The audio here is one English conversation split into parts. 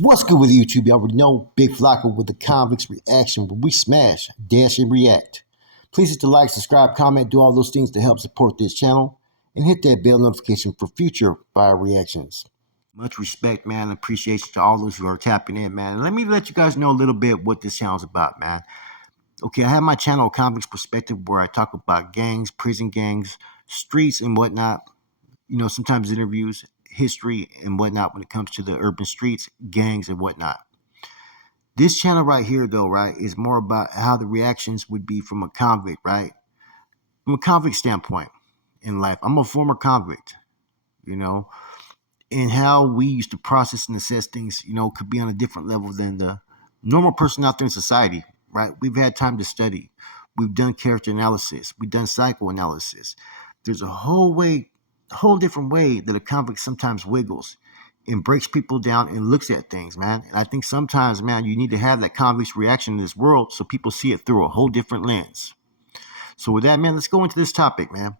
What's good with YouTube? You already know Big Flocka with the Convicts reaction where we smash, dash, and react. Please hit the like, subscribe, comment, do all those things to help support this channel, and hit that bell notification for future fire reactions. Much respect, man, and appreciation to all those who are tapping in, man. And let me let you guys know a little bit what this channel's about, man. Okay, I have my channel, Convicts Perspective, where I talk about gangs, prison gangs, streets, and whatnot. Sometimes interviews, history, and whatnot when it comes to the urban streets, gangs, and whatnot. This channel right here, though, right, is more about how the reactions would be from a convict, right? From a convict standpoint in life. I'm a former convict, you know, and how we used to process and assess things, could be on a different level than the normal person out there in society, right? We've had time to study. We've done character analysis. We've done psychoanalysis. There's a whole different way that a convict sometimes wiggles and breaks people down and looks at things, man. And I think sometimes, man, you need to have that convict's reaction in this world so people see it through a whole different lens. So with that, man, let's go into this topic, man.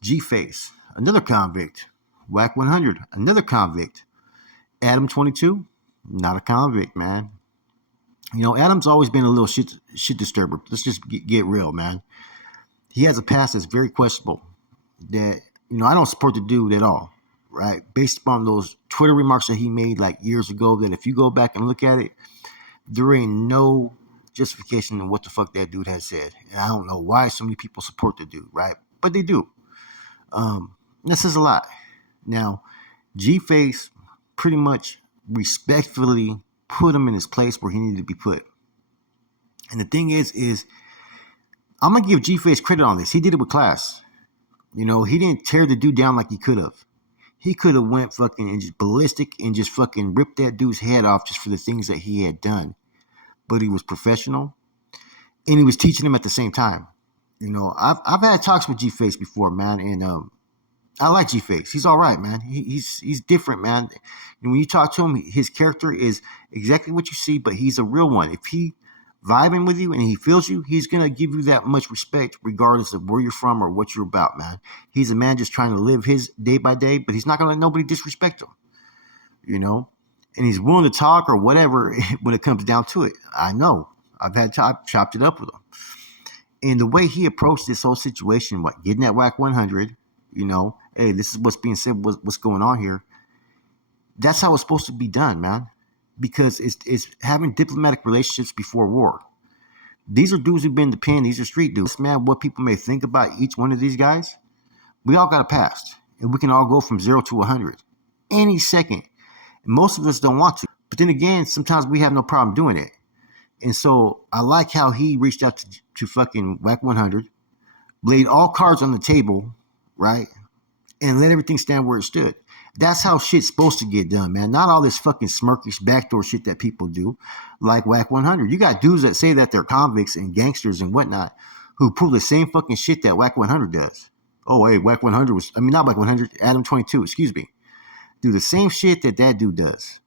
G-Face, another convict. Wack 100, another convict. Adam 22, not a convict, man. Adam's always been a little shit disturber. Let's just get real, man. He has a past that's very questionable that, I don't support the dude at all, right? Based upon those Twitter remarks that he made like years ago, that if you go back and look at it, there ain't no justification in what the fuck that dude has said. And I don't know why so many people support the dude, right? But they do. This is a lot. Now, G-Face pretty much respectfully put him in his place where he needed to be put. And the thing is I'm going to give G-Face credit on this. He did it with class. He didn't tear the dude down like he could have. He could have went fucking and just ballistic and just fucking ripped that dude's head off just for the things that he had done. But he was professional and he was teaching him at the same time. I've had talks with G-Face before, man, and I like G-Face. He's all right, man. He's different, man. And when you talk to him, his character is exactly what you see, but he's a real one. If he vibing with you and he feels you, he's going to give you that much respect regardless of where you're from or what you're about, man. He's a man just trying to live his day by day, but he's not going to let nobody disrespect him, and he's willing to talk or whatever when it comes down to it. I know. I've chopped it up with him. And the way he approached this whole situation, getting that Wack 100, hey, this is what's being said, what's going on here. That's how it's supposed to be done, man. Because it's having diplomatic relationships before war. These are dudes who've been in the pen. These are street dudes. Man, what people may think about each one of these guys, we all got a past. And we can all go from 0 to 100 any second. And most of us don't want to. But then again, sometimes we have no problem doing it. And so I like how he reached out to fucking Wack 100, laid all cards on the table, right? And let everything stand where it stood. That's how shit's supposed to get done, man. Not all this fucking smirkish backdoor shit that people do, like Wack 100. You got dudes that say that they're convicts and gangsters and whatnot, who pull the same fucking shit that Wack 100 does. Oh, hey, Wack 100 not Wack 100, Adam 22, excuse me. Do the same shit that dude does.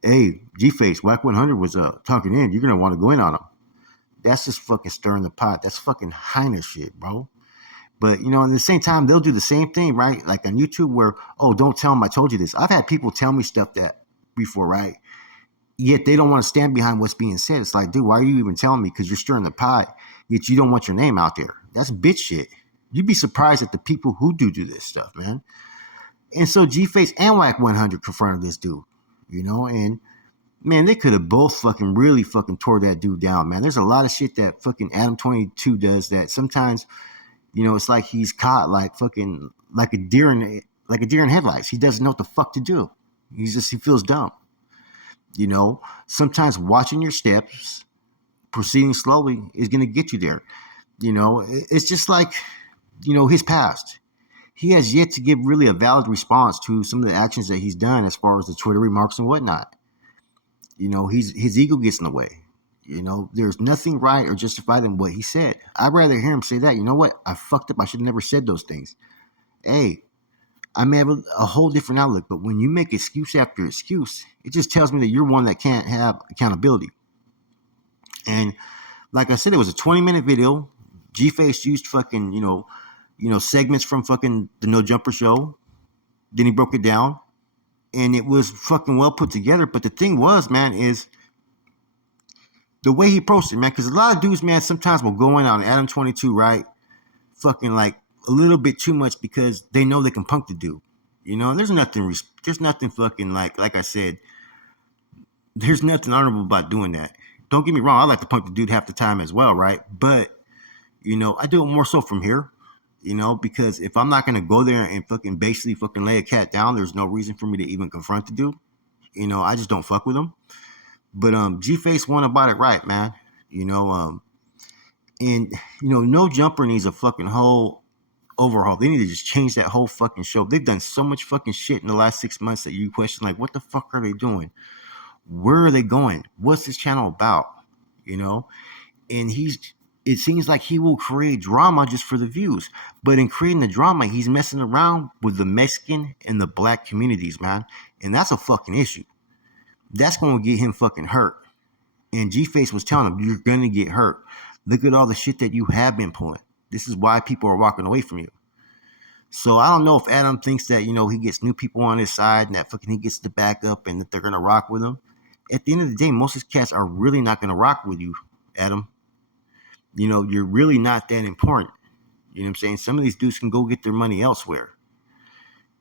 Hey, G-Face, Wack 100 was talking in. You're going to want to go in on him. That's just fucking stirring the pot. That's fucking Heiner shit, bro. But, at the same time, they'll do the same thing, right? Like on YouTube where, oh, don't tell them I told you this. I've had people tell me stuff that before, right? Yet they don't want to stand behind what's being said. It's like, dude, why are you even telling me? Because you're stirring the pot, yet you don't want your name out there. That's bitch shit. You'd be surprised at the people who do this stuff, man. And so G-Face and Wack 100 confronted this dude, and man, they could have both fucking really fucking tore that dude down, man. There's a lot of shit that fucking Adam 22 does that sometimes, it's like he's caught like fucking like a deer in headlights. He doesn't know what the fuck to do. He feels dumb. Sometimes watching your steps, proceeding slowly is gonna get you there. It's just like, his past. He has yet to give really a valid response to some of the actions that he's done as far as the Twitter remarks and whatnot. His ego gets in the way. There's nothing right or justified in what he said. I'd rather hear him say that, you know what, I fucked up. I should have never said those things. Hey, I may have a whole different outlook, but when you make excuse after excuse, it just tells me that you're one that can't have accountability. And like I said, it was a 20-minute video. G-Face used fucking, segments from fucking the No Jumper show. Then he broke it down. and it was fucking well put together. But the thing was, man, is the way he approached it, man. Because a lot of dudes, man, sometimes will go in on Adam 22, right? Fucking like a little bit too much because they know they can punk the dude. You know, there's nothing fucking like I said, there's nothing honorable about doing that. Don't get me wrong, I like to punk the dude half the time as well, right? But you know, I do it more so from here. You know, because if I'm not gonna go there and fucking basically fucking lay a cat down, there's no reason for me to even confront the dude. You know, I just don't fuck with him. But G Face went about it right, man. You know, and you know, No Jumper needs a fucking whole overhaul. They need to just change that whole fucking show. They've done so much fucking shit in the last 6 months that you question like, what the fuck are they doing? Where are they going? What's this channel about? You know, and it seems like he will create drama just for the views. But in creating the drama, he's messing around with the Mexican and the black communities, man. And that's a fucking issue. That's going to get him fucking hurt. And G-Face was telling him, you're going to get hurt. Look at all the shit that you have been pulling. This is why people are walking away from you. So I don't know if Adam thinks that, you know, he gets new people on his side and that fucking he gets the backup and that they're going to rock with him. At the end of the day, most of his cats are really not going to rock with you, Adam. You know, you're really not that important. You know what I'm saying? Some of these dudes can go get their money elsewhere.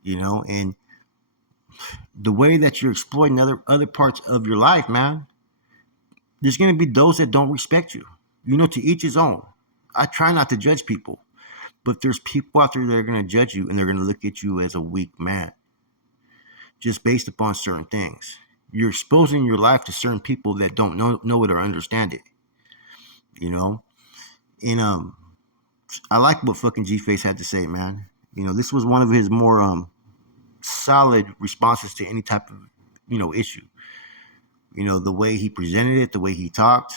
You know, and the way that you're exploiting other parts of your life, man, there's going to be those that don't respect you. You know, to each his own. I try not to judge people, but there's people out there that are going to judge you and they're going to look at you as a weak man just based upon certain things. You're exposing your life to certain people that don't know it or understand it. You know, and I like what fucking G-Face had to say, man. You know, this was one of his more solid responses to any type of, you know, issue. You know, the way he presented it, the way he talked,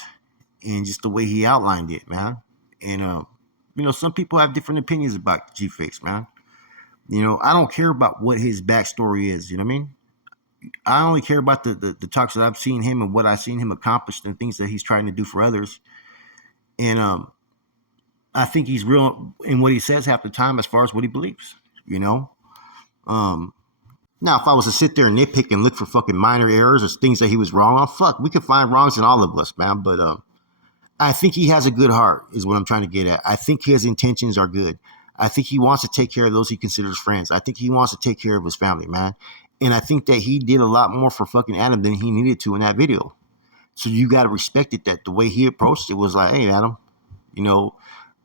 and just the way he outlined it, man. And you know, some people have different opinions about G-Face, man. You know, I don't care about what his backstory is. You know what I mean? I only care about the talks that I've seen him and what I've seen him accomplish and things that he's trying to do for others. And I think he's real in what he says half the time as far as what he believes. You know. Now, if I was to sit there and nitpick and look for fucking minor errors or things that he was wrong on, fuck, we could find wrongs in all of us, man. But I think he has a good heart, is what I'm trying to get at. I think his intentions are good. I think he wants to take care of those he considers friends. I think he wants to take care of his family, man. And I think that he did a lot more for fucking Adam than he needed to in that video. So you got to respect it that the way he approached it was like, hey, Adam, you know,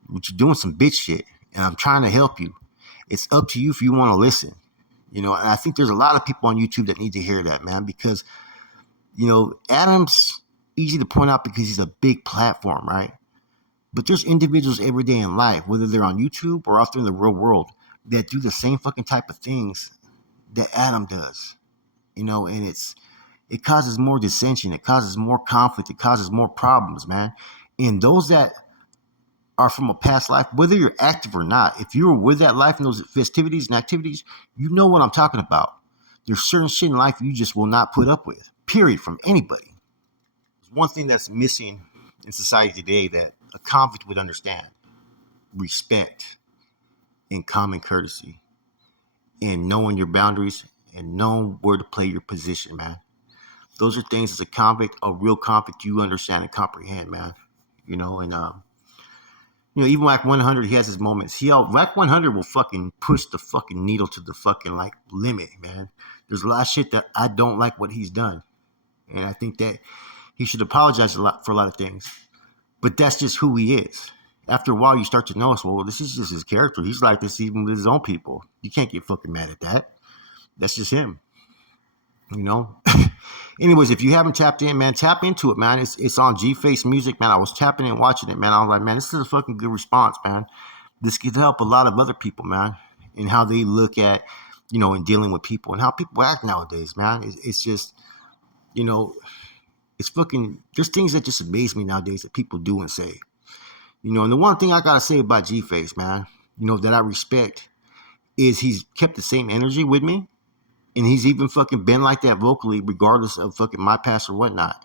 you're doing some bitch shit, and I'm trying to help you. It's up to you if you want to listen. You know, and I think there's a lot of people on YouTube that need to hear that, man, because, you know, Adam's easy to point out because he's a big platform, right? But there's individuals every day in life, whether they're on YouTube or out there in the real world, that do the same fucking type of things that Adam does. You know, and it causes more dissension, it causes more conflict, it causes more problems, man. And those that are from a past life, whether you're active or not, if you were with that life and those festivities and activities, you know what I'm talking about. There's certain shit in life you just will not put up with, period, from anybody. There's one thing that's missing in society today that a convict would understand: respect and common courtesy and knowing your boundaries and knowing where to play your position, man. Those are things as a convict, a real convict, you understand and comprehend, man. You know, and you know, even Wack 100, he has his moments. Wack 100 will fucking push the fucking needle to the fucking like limit, man. There's a lot of shit that I don't like what he's done, and I think that he should apologize a lot for a lot of things. But that's just who he is. After a while, you start to notice, well, this is just his character. He's like this even with his own people. You can't get fucking mad at that. That's just him, you know. Anyways, if you haven't tapped in, man, tap into it, man. It's on G-Face Music, man. I was tapping in, watching it, man. I was like, man, this is a fucking good response, man. This could help a lot of other people, man, in how they look at, you know, in dealing with people and how people act nowadays, man. It's just, you know, it's fucking, there's things that just amaze me nowadays that people do and say. You know, and the one thing I gotta say about G-Face, man, you know, that I respect is he's kept the same energy with me. And he's even fucking been like that vocally, regardless of fucking my past or whatnot.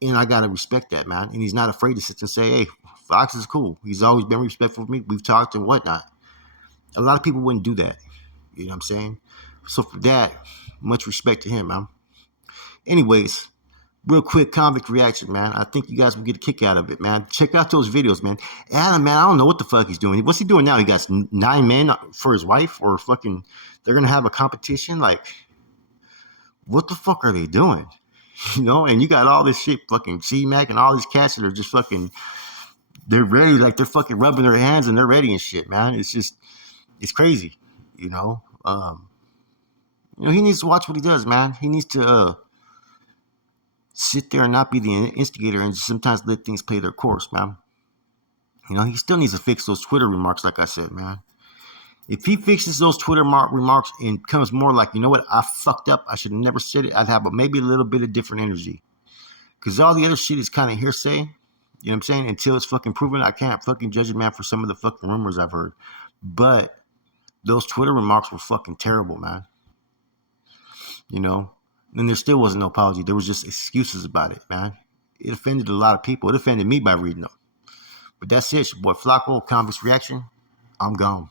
And I gotta respect that, man. And he's not afraid to sit and say, hey, Fox is cool. He's always been respectful of me. We've talked and whatnot. A lot of people wouldn't do that. You know what I'm saying? So for that, Much respect to him, man. Anyways, real quick convict reaction, man. I think you guys will get a kick out of it, man. Check out those videos, man. Adam, man, I don't know what the fuck he's doing. What's he doing now? He got 9 men for his wife, or fucking, they're gonna have a competition? Like, what the fuck are they doing? You know, and you got all this shit, fucking C-Mac and all these cats that are just fucking, they're ready, like they're fucking rubbing their hands and they're ready and shit, man. It's just, it's crazy, you know. He needs to watch what he does, man. He needs to sit there and not be the instigator and sometimes let things play their course, man. You know, he still needs to fix those Twitter remarks, like I said, man. If he fixes those Twitter remarks and comes more like, you know what, I fucked up, I should have never said it, I'd have maybe a little bit of different energy. Because all the other shit is kind of hearsay, you know what I'm saying? Until it's fucking proven, I can't fucking judge a man for some of the fucking rumors I've heard. But those Twitter remarks were fucking terrible, man. You know? And there still wasn't no apology. There was just excuses about it, man. It offended a lot of people. It offended me by reading them. But that's it. It's your boy Flacco, Convict's Reaction. I'm gone.